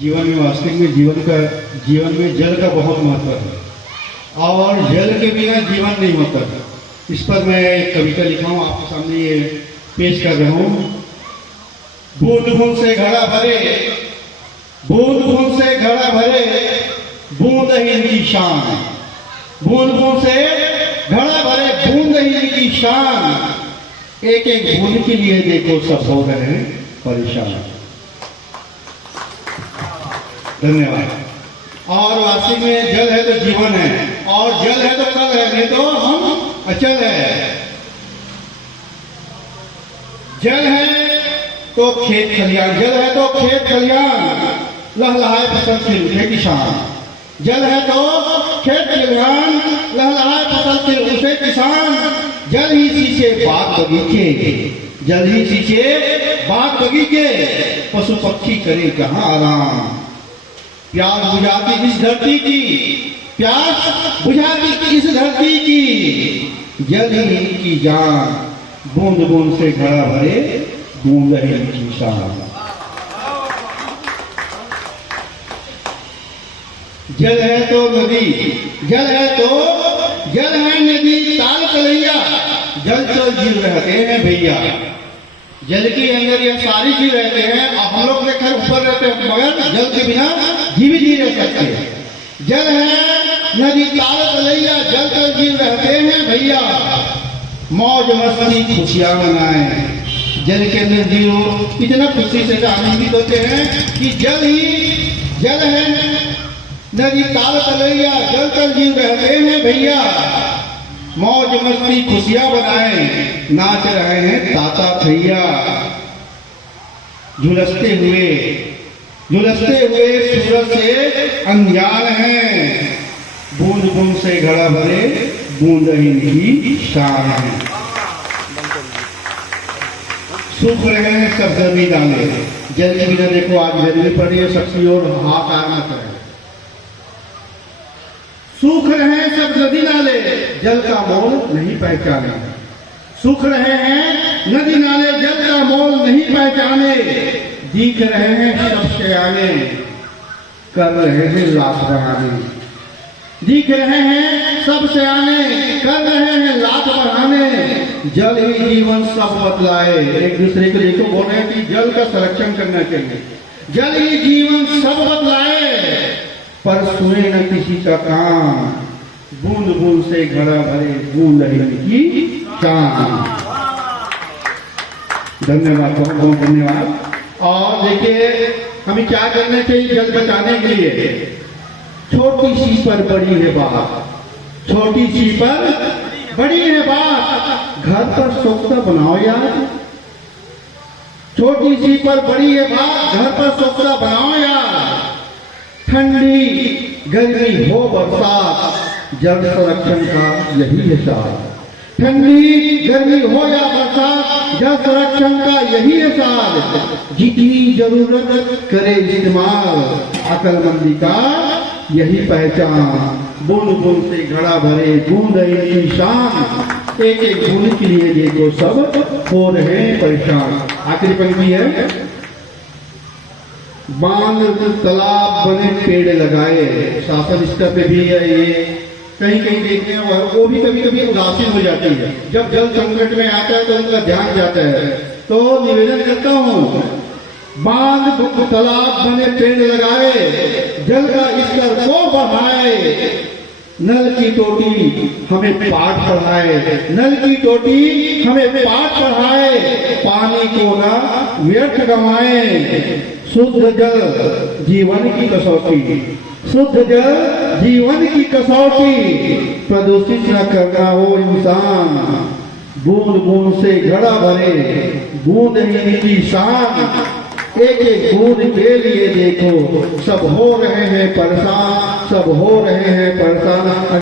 जीवन में वास्तविक में जीवन में जल का बहुत महत्व है और जल के बिना जीवन नहीं होता। इस पर मैं एक कविता लिखा हूँ, आपके सामने ये पेश कर रहा हूँ। बूंद बूंद से घड़ा भरे, बूंद बूंद से घड़ा भरे, बूंद ही इनकी शान। बूंद बूंद से घड़ा भरे, बूंद ही इनकी शान। एक एक बूंद के लिए देखो सब हो रहे हैं परेशान। धन्यवाद। और वास्तविक में जल है तो जीवन है, और जल है तो कल है, नहीं तो हम अचल है। जल है तो खेत खलियान, जल है तो खेत खलियान, लहलहाए फसल खिल उठे किसान। जल है तो खेत खलियान, लहलहाए फसल खिल उठे किसान। जल ही सींचे बाग बगीचे, जल ही सींचे बाग बगीचे, पशु पक्षी करे कहाँ आराम। प्यास बुझाती इस धरती की, प्यास बुझाती इस धरती की, जल ही इनकी जान। बूंद बूंद से घड़ा भरे, बूंद ही इनकी शान। जल है तो नदी, जल है तो जल है नदी ताल तलैया, जल चल जीव रहते हैं भैया। जल के अंदर ये सारी जीव रहते हैं, और हम लोग खैर ऊपर रहते हैं, मगर जल के बिना जीव नहीं रह सकते। जल है नदी ताल तलैया, जल चल जीव रहते हैं भैया। मौज मस्ती खुशियां मनाएं, जल के अंदर जीव इतना खुशी से आनंदित होते हैं कि जल है नदी ताल तलैया, जल चल जीव रहते हैं भैया। मौज मस्ती खुशियां बनाए, नाच रहे हैं ताता थैया। झुलसते हुए सूरज से अनजान है, बूंद बूंद से घड़ा भरे, बूंद ही शान है। सूख रहे हैं सब जमींदारे, जल के बिना देखो आज गर्मी पड़ रही है, सबकी ओर हाहाकार मच रहे हैं। सूख रहे हैं सब नदी नाले, जल का मोल नहीं पहचाने। सूख रहे हैं नदी नाले, जल का मोल नहीं पहचाने। दिख रहे हैं सब सयाने, कर रहे हैं लात बढ़ाने। दिख रहे हैं सब सयाने, कर रहे हैं लात बढ़ाने। जल ही जीवन सब बतलाए, एक दूसरे को देखो बोल रहे हैं कि जल का संरक्षण करना चाहिए। जल ही जीवन सब बतलाए, पर सुने न किसी का काम। बूंद बूंद से घड़ा भरे, बूंद ही की शान। धन्यवाद, बहुत बहुत धन्यवाद। और देखिए हमें क्या करना चाहिए जल बचाने के लिए। छोटी सी पर बड़ी है बात, छोटी सी पर बड़ी है बात। घर पर सोखता बनाओ यार, छोटी सी पर बड़ी है बात, घर पर सोखता बनाओ यार। ठंडी गर्मी हो बरसात, जल संरक्षण का यही है साथ। ठंडी गर्मी हो या बरसात, जल संरक्षण का यही है साथ। जितनी जरूरत करे इस्तेमाल, अक्लमंदी का यही पहचान। बूंद बूंद से घड़ा भरे, बूंद ही शान। एक एक बूंद के लिए देखो सब हो रहे परेशान। आखिरी पंक्ति है, बांध तालाब बने पेड़ लगाए। शासन स्तर पे भी है ये, कहीं कहीं देखते हैं वो भी कभी कभी उदासीन हो जाती है। जब जल संकट में आता है तो उनका ध्यान जाता है। तो निवेदन करता हूँ, बांध तालाब बने पेड़ लगाए, जल का स्तर को बढ़ाए। नल की टोटी हमें पाठ पढ़ाए, नल की टोटी हमें पाठ पढ़ाए। पानी को ना व्यर्थ गंवाए, शुद्ध जल जीवन की कसौटी। शुद्ध जल जीवन की कसौटी, प्रदूषित न करना हो इंसान। बूंद बूंद से घड़ा भरे, बूंद ही की शान। एक एक बूंद के लिए देखो सब हो रहे हैं परेशान, सब हो रहे हैं परेशान।